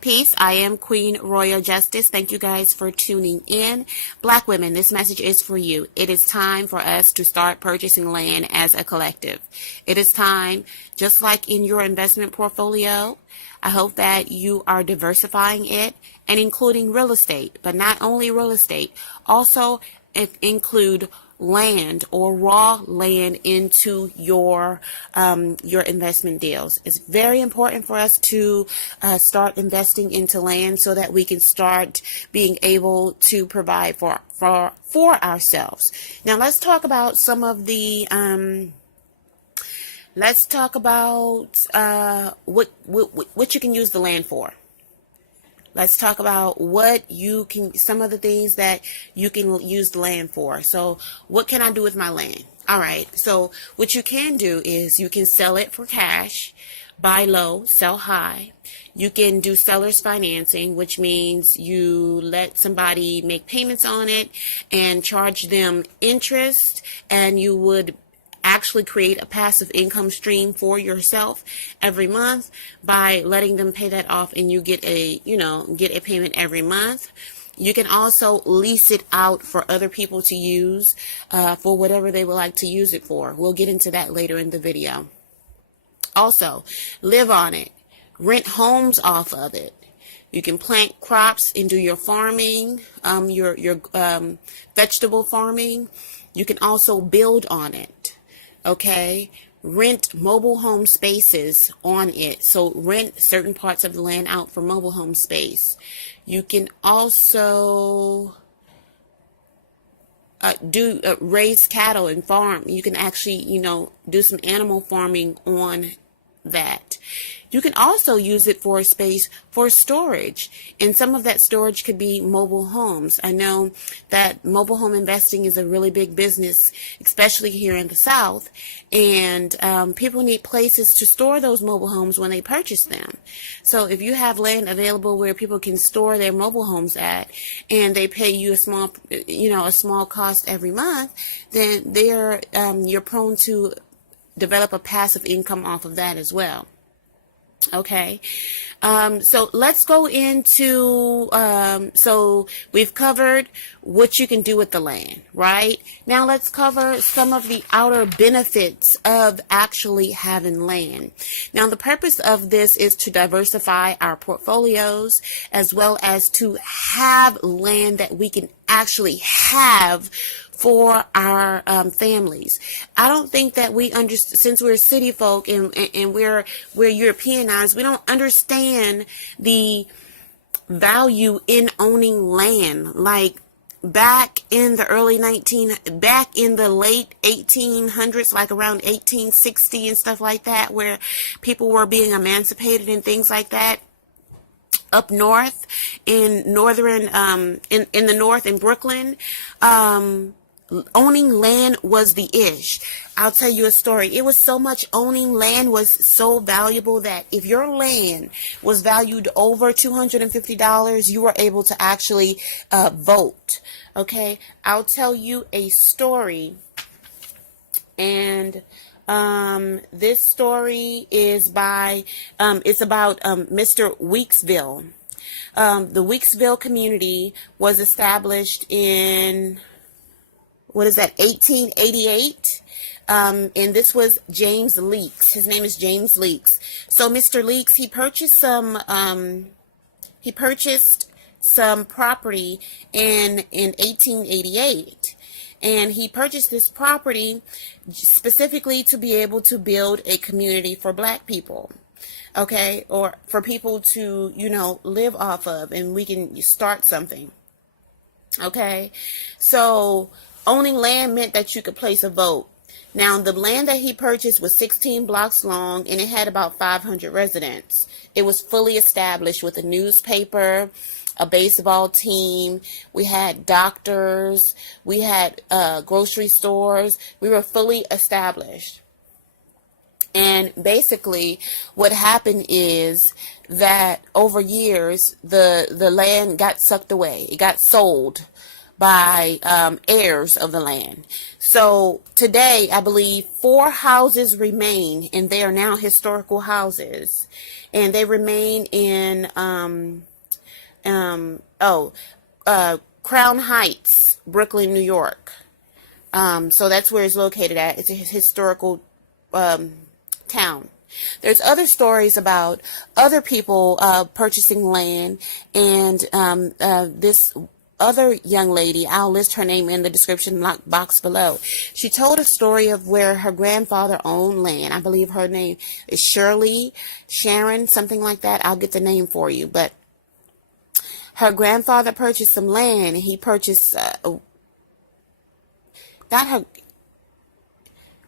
Peace. I am Queen Royal Justice. Thank you guys for tuning in. Black women, this message is for you. It is time for us to start purchasing land as a collective. It is time, just like in your investment portfolio, I hope that you are diversifying it and including real estate, but not only real estate, also include land or raw land into your investment deals. It's very important for us to start investing into land so that we can start being able to provide for ourselves. Now let's talk about some of the what you can use the land for. Let's talk about some of the things that you can use the land for. So what can I do with my land? All right. So what you can do is you can sell it for cash, buy low, sell high. You can do seller's financing, which means you let somebody make payments on it and charge them interest, and you would actually create a passive income stream for yourself every month by letting them pay that off, and you get a payment every month. You can also lease it out for other people to use for whatever they would like to use it for. We'll get into that later in the video. Also, live on it. Rent homes off of it. You can plant crops and do your farming, your vegetable farming. You can also build on it. Okay, rent mobile home spaces on it. So rent certain parts of the land out for mobile home space. You can also raise cattle and farm. You can actually, do some animal farming on that. You can also use it for space for storage, and some of that storage could be mobile homes. I know that mobile home investing is a really big business, especially here in the South, and people need places to store those mobile homes when they purchase them. So if you have land available where people can store their mobile homes at, and they pay you a small cost every month, then you're prone to develop a passive income off of that as well. Okay, so let's go into, so we've covered what you can do with the land, right? Now let's cover some of the outer benefits of actually having land. Now the purpose of this is to diversify our portfolios, as well as to have land that we can actually have for our families. I don't think that we understand, since we're city folk and we're Europeanized, we don't understand the value in owning land. Like back in the late 1800s, like around 1860 and stuff like that, where people were being emancipated and things like that. Up north in the north in Brooklyn, owning land was the ish. I'll tell you a story. It was so much, owning land was so valuable that if your land was valued over $250, you were able to actually vote. Okay, I'll tell you a story, and this story is it's about Mr. Weeksville. The Weeksville community was established in 1888. And this was James Leaks. His name is James Leaks. So Mr. Leaks, he purchased some property in 1888. And he purchased this property specifically to be able to build a community for black people. Okay, or for people to, live off of, and we can start something. Okay, so owning land meant that you could place a vote. Now, the land that he purchased was 16 blocks long, and it had about 500 residents. It was fully established with a newspaper, a baseball team. We had doctors. We had grocery stores. We were fully established. And basically what happened is that over years, the land got sucked away. It got sold by heirs of the land. So today, I believe 4 houses remain, and they are now historical houses. and they remain in oh, Crown Heights, Brooklyn, New York. So that's where it's located at. It's a historical town. There's other stories about other people purchasing land, and this other young lady, I'll list her name in the description box below. She told a story of where her grandfather owned land. I believe her name is Sharon, something like that. I'll get the name for you. But her grandfather purchased some land, and he purchased,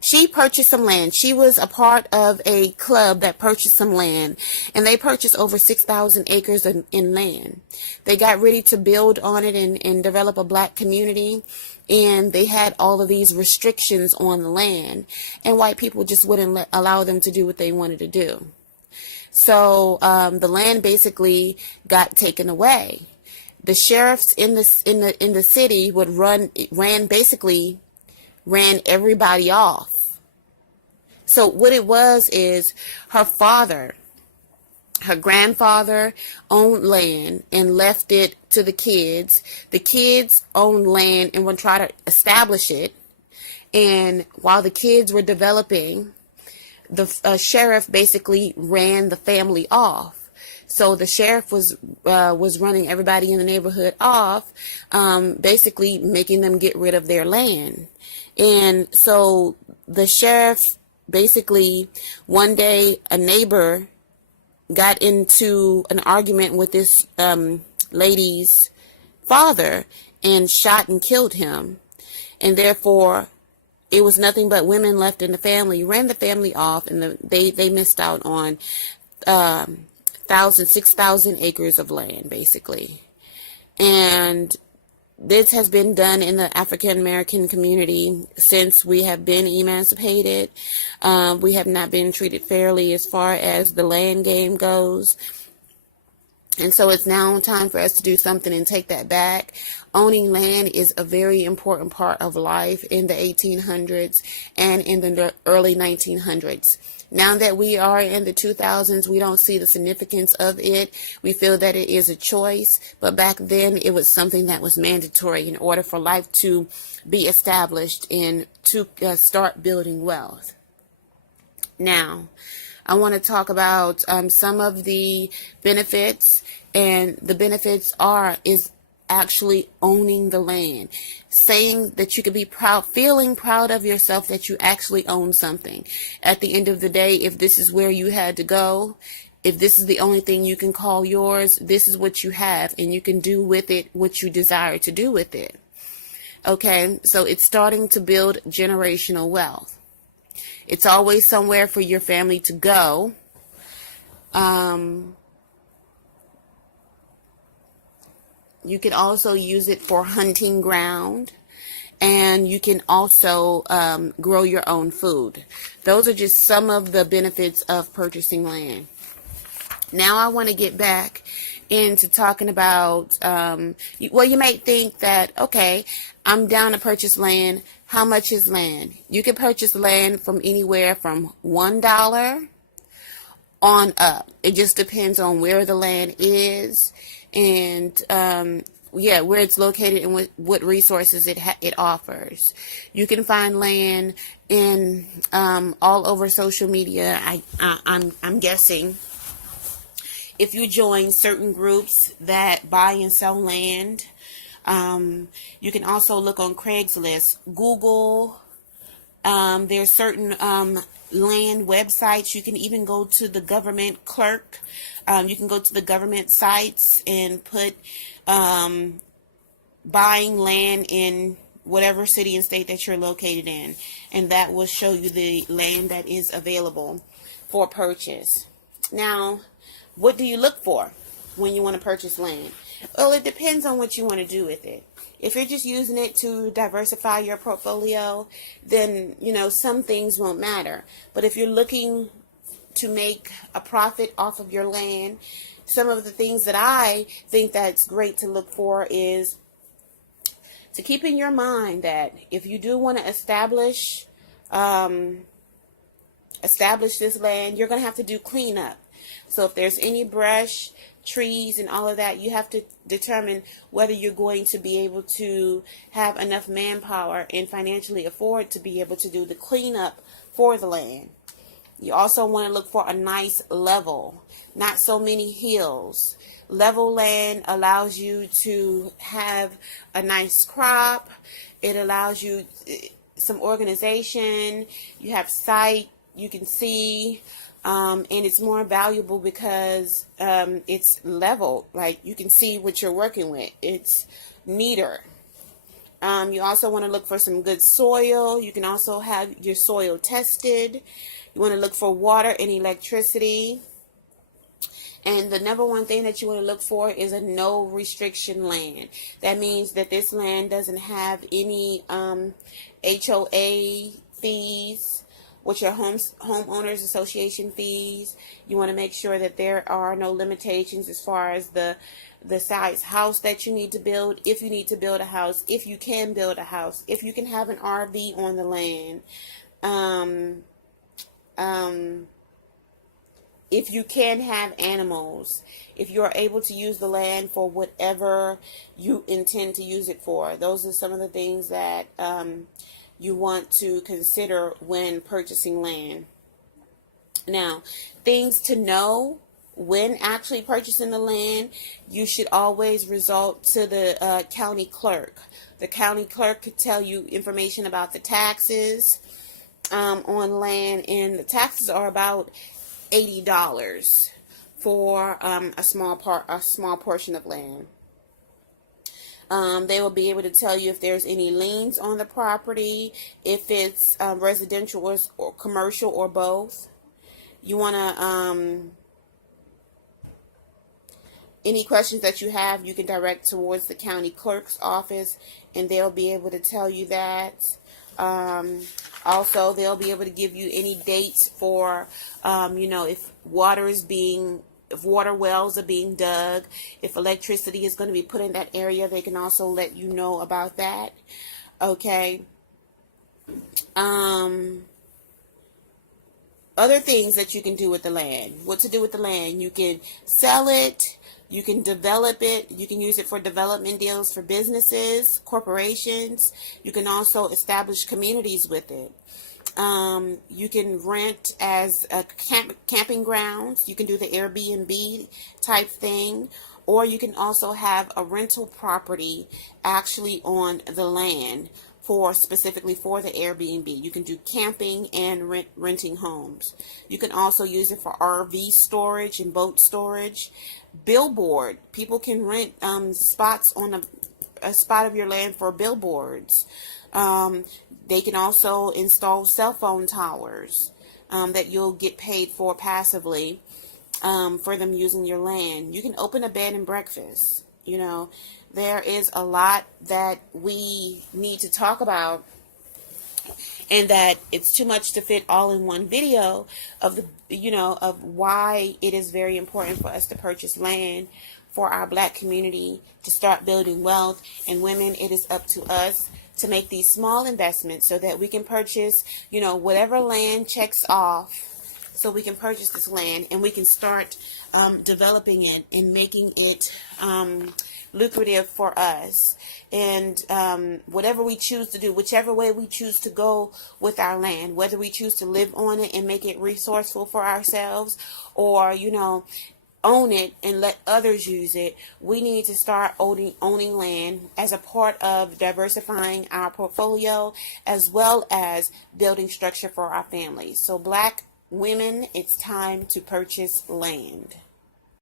she purchased some land. She was a part of a club that purchased some land, and they purchased over 6,000 acres in land. They got ready to build on it and develop a black community, and they had all of these restrictions on the land, and white people just wouldn't allow them to do what they wanted to do. So the land basically got taken away. The sheriffs in the city would ran everybody off. So what it was is her grandfather owned land and left it to the kids. The kids owned land and would try to establish it. And while the kids were developing, the sheriff basically ran the family off. So the sheriff was running everybody in the neighborhood off, basically making them get rid of their land. And so the sheriff basically, one day a neighbor got into an argument with this lady's father and shot and killed him. And therefore, it was nothing but women left in the family, ran the family off, and they missed out on 6,000 acres of land, basically. And this has been done in the African American community since we have been emancipated. We have not been treated fairly as far as the land game goes. And so it's now time for us to do something and take that back. Owning land is a very important part of life in the 1800s and in the early 1900s. Now that we are in the 2000s, we don't see the significance of it. We feel that it is a choice, but back then it was something that was mandatory in order for life to be established and to start building wealth. Now, I want to talk about some of the benefits, and the benefits is actually owning the land, saying that you could be proud, feeling proud of yourself that you actually own something. At the end of the day, if this is where you had to go, if this is the only thing you can call yours, this is what you have, and you can do with it what you desire to do with it. Okay, so it's starting to build generational wealth. It's always somewhere for your family to go. You can also use it for hunting ground, and you can also grow your own food. Those are just some of the benefits of purchasing land. Now I want to get back into talking about, you might think that, okay, I'm down to purchase land. How much is land? You can purchase land from anywhere from $1 on up. It just depends on where the land is and where it's located and what resources it offers. You can find land in all over social media. I'm guessing if you join certain groups that buy and sell land. You can also look on Craigslist, Google. There's certain land websites. You can even go to the government clerk. You can go to the government sites and put buying land in whatever city and state that you're located in, and that will show you the land that is available for purchase. Now, what do you look for when you want to purchase land? Well, it depends on what you want to do with it. If you're just using it to diversify your portfolio, then, some things won't matter. But if you're looking to make a profit off of your land, some of the things that I think that's great to look for is to keep in your mind that if you do want to establish this land, you're going to have to do cleanup. So if there's any brush, trees, and all of that, you have to determine whether you're going to be able to have enough manpower and financially afford to be able to do the cleanup for the land. You also want to look for a nice level, not so many hills. Level land allows you to have a nice crop. It allows you some organization. You have sight. You can see. And it's more valuable because it's level. Like, you can see what you're working with. It's neater. You also want to look for some good soil. You can also have your soil tested. You want to look for water and electricity. And the number one thing that you want to look for is a no restriction land. That means that this land doesn't have any HOA fees, which are homeowners association fees. You want to make sure that there are no limitations as far as the size house that you need to build, if you need to build a house, if you can build a house, if you can have an RV on the land, if you can have animals, if you are able to use the land for whatever you intend to use it for. Those are some of the things that you want to consider when purchasing land. Now, things to know when actually purchasing the land: you should always resort to the county clerk. The county clerk could tell you information about the taxes on land, and the taxes are about $80 for a small portion of land. They will be able to tell you if there's any liens on the property, if it's residential or commercial or both. You want to, any questions that you have, you can direct towards the county clerk's office, and they'll be able to tell you that. Also, they'll be able to give you any dates for, if water wells are being dug, if electricity is going to be put in that area, they can also let you know about that. Okay. Other things that you can do with the land. What to do with the land? You can sell it. You can develop it. You can use it for development deals for businesses, corporations. You can also establish communities with it. You can rent as camping grounds. You can do the Airbnb type thing. Or you can also have a rental property actually on the land specifically for the Airbnb. You can do camping and renting homes. You can also use it for RV storage and boat storage. Billboard. People can rent spots on a spot of your land for billboards. They can also install cell phone towers that you'll get paid for passively for them using your land. You can open a bed and breakfast. There is a lot that we need to talk about, and that it's too much to fit all in one video of why it is very important for us to purchase land for our Black community to start building wealth. And women, it is up to us to make these small investments so that we can purchase, whatever land checks off, so we can purchase this land and we can start developing it and making it lucrative for us. And whatever we choose to do, whichever way we choose to go with our land, whether we choose to live on it and make it resourceful for ourselves, or own it and let others use it, we need to start owning land as a part of diversifying our portfolio, as well as building structure for our families. So Black women, it's time to purchase land.